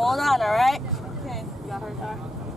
Hold on, all right? Okay. You got her,